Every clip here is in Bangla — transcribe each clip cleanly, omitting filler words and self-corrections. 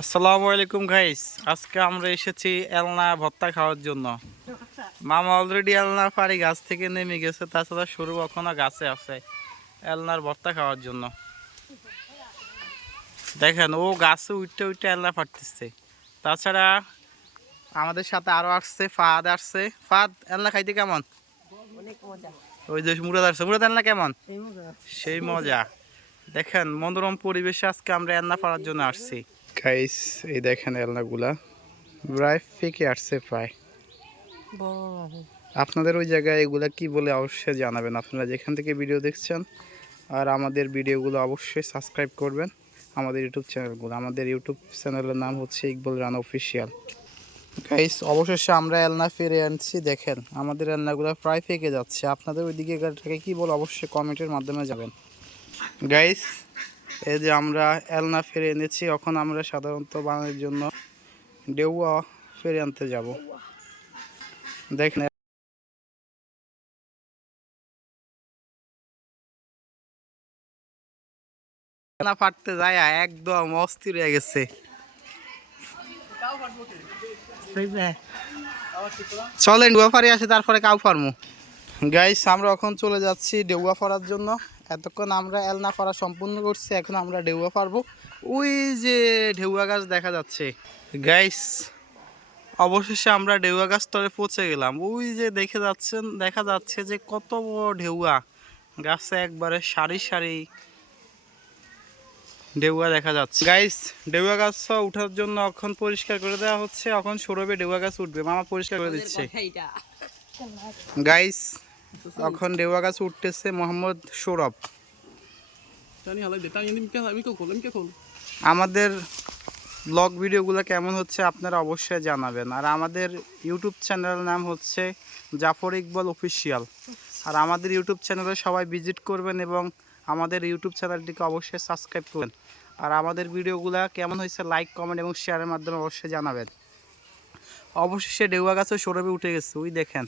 আসসালামু আলাইকুম গাইস, আজকে আমরা এসেছি এলনা ভর্তা খাওয়ার জন্য। মামা অলরেডি এলনা পাড়ি গাছ থেকে নেমে গেছে, তাছাড়া সরু এখনো গাছে আছে এলনার ভর্তা খাওয়ার জন্য। দেখেন ও গাছে উঠতে উঠতে এলনা ফাটতেছে। তাছাড়া আমাদের সাথে আরো আসছে, ফাহাদ আসছে। ফাহাদ, এলনা খাইতে কেমন? ওই যে মুরাদ আসছে, মুরাদ এলনা কেমন? সেই মজা। দেখেন মনোরম পরিবেশে আজকে আমরা এলনা পাড়ার জন্য আসছি গাইস। এই দেখেন এলনাগুলা প্রায় ফেকে আসছে প্রায়। আপনাদের ওই জায়গায় এগুলা কি বলে অবশ্যই জানাবেন, আপনারা যেখান থেকে ভিডিও দেখছেন। আর আমাদের ভিডিওগুলো অবশ্যই সাবস্ক্রাইব করবেন, আমাদের ইউটিউব চ্যানেলগুলো। আমাদের ইউটিউব চ্যানেলের নাম হচ্ছে ইকবাল রানা অফিসিয়াল। গাইস অবশেষে আমরা এলনা ফিরে আনছি। দেখেন আমাদের এলনাগুলো প্রায় ফেকে যাচ্ছে। আপনাদের ওই দিকে কি বলে অবশ্যই কমেন্টের মাধ্যমে যাবেন গাইস। এই যে আমরা এলনা ফিরে এনেছি, এখন আমরা সাধারণত বানানোর জন্য ডেউয়া ফিরে আনতে যাব। দেখেন না ফাটতে যায় একদম অস্থির হয়ে গেছে। চলেন ডেউয়া ফাড়ি আসে, তারপরে কাউ ফার্মু। গাইস আমরা এখন চলে যাচ্ছি ডেউয়া ফাড়ার জন্য। এতক্ষণ আমরা এলনা ফাড়া সম্পূর্ণ করছি, এখন আমরা ডেউয়া ফাড়বো। ওই যে ঢেউয়া গাছ দেখা যাচ্ছে গাইস। অবশেষে আমরা ঢেউয়া গাছ তলে পৌঁছে গেলাম। ওই যে দেখা যাচ্ছে যে কত বড় ঢেউয়া গাছে, একবারে সারি সারি ঢেউয়া দেখা যাচ্ছে গাইস। ঢেউয়া গাছ উঠার জন্য এখন পরিষ্কার করে দেওয়া হচ্ছে। এখন সৌরভে ঢেউয়া গাছ উঠবে, মামা পরিষ্কার করে দিচ্ছে গাইস। এখন ঢেউয়া গাছ উঠতেছে মোহাম্মদ সৌরভ। আমাদের ব্লগ ভিডিওগুলো কেমন হচ্ছে আপনারা অবশ্যই জানাবেন। আর আমাদের ইউটিউব চ্যানেলের নাম হচ্ছে জাফর ইকবাল অফিসিয়াল। আর আমাদের ইউটিউব চ্যানেলে সবাই ভিজিট করবেন এবং আমাদের ইউটিউব চ্যানেলটিকে অবশ্যই সাবস্ক্রাইব করবেন। আর আমাদের ভিডিওগুলো কেমন হয়েছে লাইক, কমেন্ট এবং শেয়ারের মাধ্যমে অবশ্যই জানাবেন। অবশেষে ঢেউয়া গাছে সৌরভে উঠে গেছে, ওই দেখেন।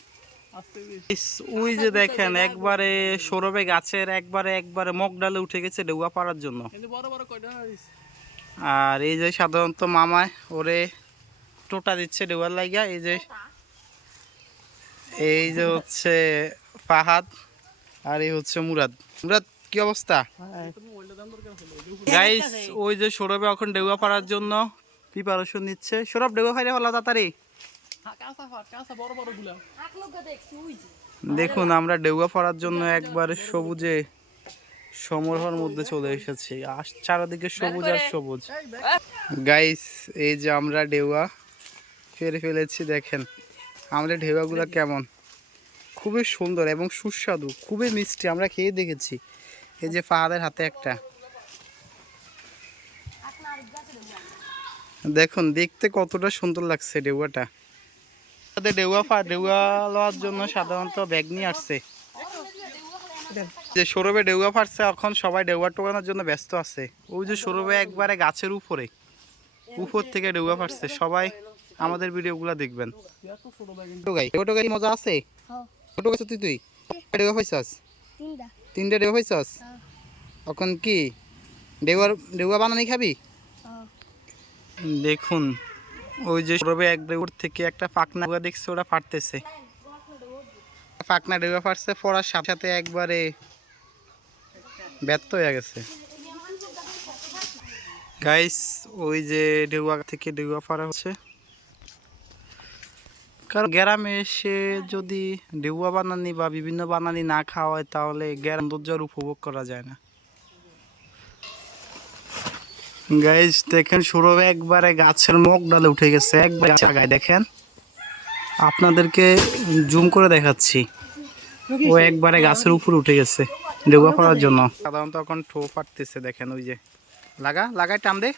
ওই যে দেখেন একবারে সৌরভে গাছের একবারে একবারে মগ ডালে উঠে গেছে ঢেউয়া পাড়ার জন্য। আর এই যে সাধারণত মামায় ওরে টোটা দিচ্ছে ঢেউয়ার লাইগা। এই যে হচ্ছে ফাহাদ, আর এই হচ্ছে মুরাদ। মুরাদ কি অবস্থা গাইস? ওই যে সৌরভে এখন ঢেউয়া পাড়ার জন্য প্রিপারেশন নিচ্ছে। সৌরভ ঢেউয়া ফাইরে হলো তাড়াতাড়ি। দেখুন আমরা ঢেউয়া পাড়ার জন্য একবারে সবুজে সমারোহের মধ্যে চলে এসেছি। আর চারিদিকে সবুজ আর সবুজ গাইস। এই যে আমরা ঢেউয়া ফেলে ফেলেছি। দেখেন আমাদের ঢেউয়াগুলো কেমন, খুবই সুন্দর এবং সুস্বাদু, খুবই মিষ্টি। আমরা খেয়ে দেখেছি। এই যে ফাহাদের হাতে একটা, দেখুন দেখতে কতটা সুন্দর লাগছে ঢেউয়াটা। ঢেউয়া লওয়ার জন্য সাধারণত ব্যাগ নিয়ে আসছে। যে সৌরভে ঢেউয়া ফাটছে, এখন সবাই ঢেউয়া টোকানোর জন্য ব্যস্ত আছে। ওই যে সৌরভে একবারে গাছের উপর থেকে ঢেউয়া ফাটছে। সবাই আমাদের ভিডিওগুলো দেখবেন। মজা আছে। তুই ঢেউয়া পাইছাস? তিনটা ঢেউয়া পাইছাস? এখন কি ঢেউয়া বানানি খাবি? দেখুন ওই যে সৌরভে এক ঢেউয়ার থেকে একটা ফাঁকনা ঢেউয়া দেখছে, ওটা ফাটতেছে। ফাঁকনা ঢেউয়া ফাটছে, পড়ার সাথে সাথে একবারে ব্যর্থ হয়ে গেছে গাইস। ওই যে ঢেউয়া থেকে ঢেউয়া ফাড়া হচ্ছে। কারণ গ্রামে এসে যদি ঢেউয়া বানানি বা বিভিন্ন বানানি না খাওয়া হয়, তাহলে গ্রাম সৌন্দর্য উপভোগ করা যায় না গাইস। দেখেন সৌরভ একবারে গাছের মুখ ডালে উঠে গেছে, একবারে জায়গায়। দেখেন আপনাদেরকে জুম করে দেখাচ্ছি, ও একবারে গাছের উপর উঠে গেছে ঢেউয়া ফাড়ার জন্য। সাধারণত এখন ঠো ফাটতেছে। দেখেন ওই যে লাগায় টান দে,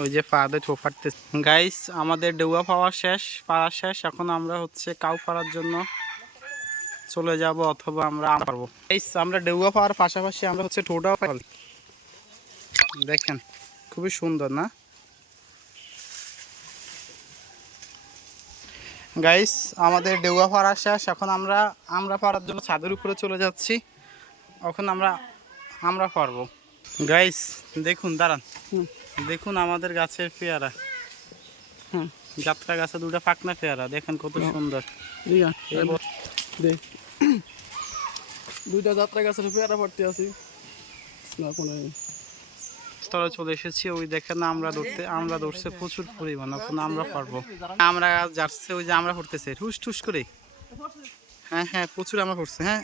ওই যে ফাঁদে ঠো ফাটতেছে গাইস। আমাদের ঢেউয়া পাড়া শেষ। এখন আমরা হচ্ছে কাউ ফাড়ার জন্য চলে যাব, অথবা আমরা পারবো গাইস। আমরা ঢেউয়া পাওয়ার পাশাপাশি আমরা হচ্ছে ঠোঁটাও পাই। দেখেন খুবই সুন্দর না গাইস? আমাদের ঢেউয়া পাড়া শেষ। এখন আমরা পাড়ার জন্য ছাদের উপরে চলে যাচ্ছি। এখন আমরা পারবো। গাইস দেখুন দাঁড়ান, হুম। দেখুন আমাদের গাছের পেয়ারা, হ্যাঁ যাত্রা গাছে দুটো পাকনা পেয়ারা দেখেন কত সুন্দর। দিয়া এই দেখ দুইটা যাত্রা গাছের পেয়ারা পড়তে আছি না কোনো স্তরে চলে এসেছি। ওই দেখেন আমরা ধরছে প্রচুর পরিমাণ, এখন আমরা পারবো। আমরা যাচ্ছে ওই যে আমরা পড়তেছে ঠুস ঠুস করে। হ্যাঁ হ্যাঁ প্রচুর আমরা পড়ছে। হ্যাঁ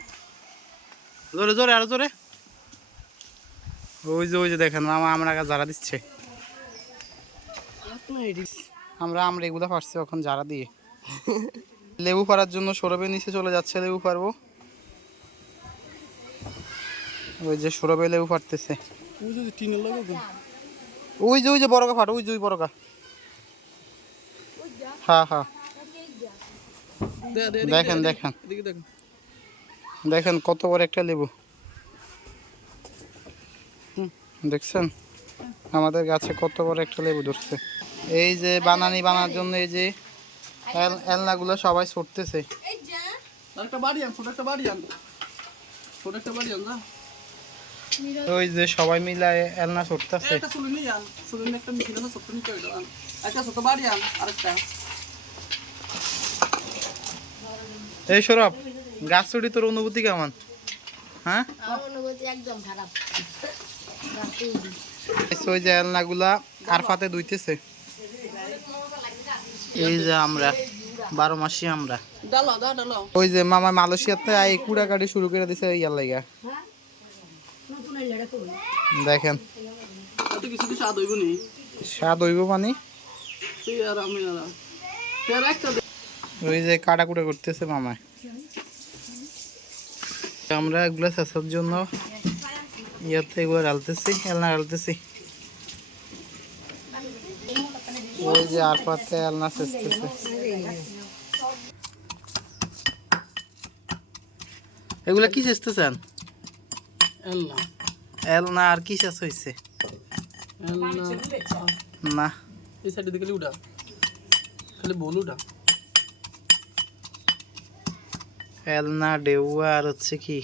জোরে জোরে আরো জোরে। ওই যে দেখেন আমরা যারা দিচ্ছে, আমরা এগুলো পারছি এখন যারা দিয়ে। লেবু পাড়ার জন্য সৌরভের নিচে চলে যাচ্ছে, লেবু পারবো। ওই যে সৌরভে লেবু পারতেছে। ওই যে বড় কা ফাট, ওই যে বড় কা। হ্যাঁ হ্যাঁ দেখেন দেখেন দেখেন কত বড় একটা লেবু দেখছেন, আমাদের গাছে কত বড় একটা লেবু ধরছে। এই যে বানানি বানার জন্য এই যে এলনাগুলো সবাই ছড়তেছে। ওই যে সবাই মিলে এলনা ছড়তেছে। এই সৌরভ, গাছ ছড়ি তোর অনুভূতি কেমন? হ্যাঁ একদম খারাপ। ওই যে এলনাগুলা আর পাতে ধুইতেছে। এই যে আমরা 12 মাসি আমরা ওই যে মামা মালয়েশিয়াতে এই কুড়া কাটি শুরু করে দিছে ইয়ার লাগা। দেখেন স্বাদ হইব মানে ওই যে কাটা কুটা করতেছে মামায়। আমরা এগুলো চাষার জন্য ইয়াতে এগুলো ডালতেছি, এলনা ডালতেছি। ওই যে আর পাতে এলনা চেষ্টেছে। এগুলা কি চেষ্টেছেন? এলনা আর কি শেষ হয়েছে না? এই সাইডে দিকে উড়া খালি বল উড়া এলনা ডেউয়া আর হচ্ছে কি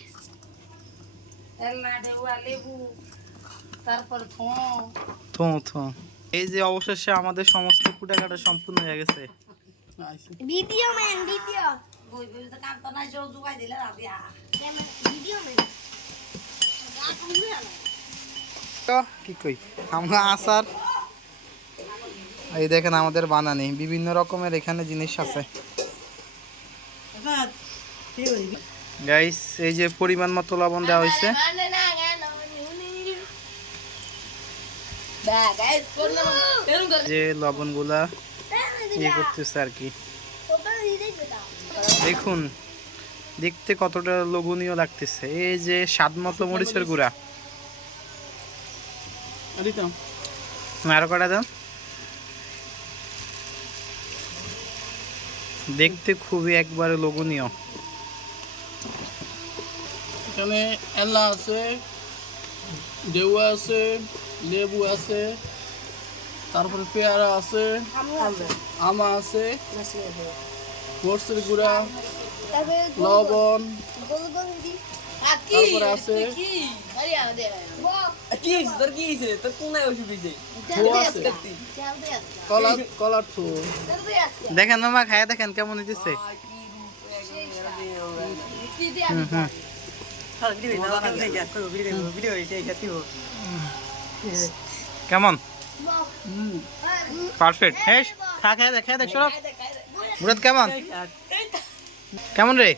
এলনা দেওয়া লেবু, তারপর থো থো। এই যে অবশেষে আমাদের সমস্ত কুটাকাটা সম্পূর্ণ হয়ে গেছে। ভিডিও ম্যান ভিডিও ওই তো কান্ত নাই জল জুগাই দিলে রাবিয়া ভিডিও ম্যান কি কই আমরা আচার। এই দেখেন আমাদের বানানি বিভিন্ন রকমের এখানে জিনিস আছে গাইস। এই যে পরিমাণ মতো লবণ দেওয়া হয়েছে। যে লবণগুলা ইয়ে করতেছে আর কি, দেখুন দেখতে কতটা লোভনীয় লাগতেছে। এই যে স্বাদ মতো মরিচের গুঁড়া আরো কটা দেন, দেখতে খুবই একবারে লোভনীয়। এখানে এলা আছে, ডেউয়া আছে, লেবু আছে, তারপরে পেয়ারা আছে, আমা আছে, মরচের গুঁড়া, লবণ, তারপরে আছে কলার থু। দেখেন মামা খায়া দেখেন কেমন হইতেছে। কেমন পারফেক্ট। হ্যাঁ খা খায় দেখ সব মুরাদ কেমন কেমন রে?